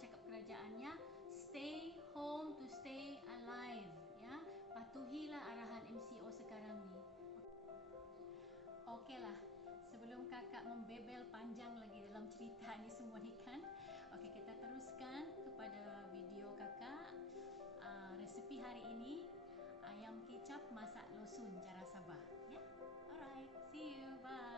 cakap kerajaannya, stay home to stay alive, ya. Patuhilah arahan MCO sekarang ni. Okeylah, sebelum kakak membebel panjang lagi dalam cerita ni semua ni kan. Okey, kita teruskan kepada video kakak. Resepi hari ini ayam kicap masak losun cara Sabah, ya. Alright, see you, bye.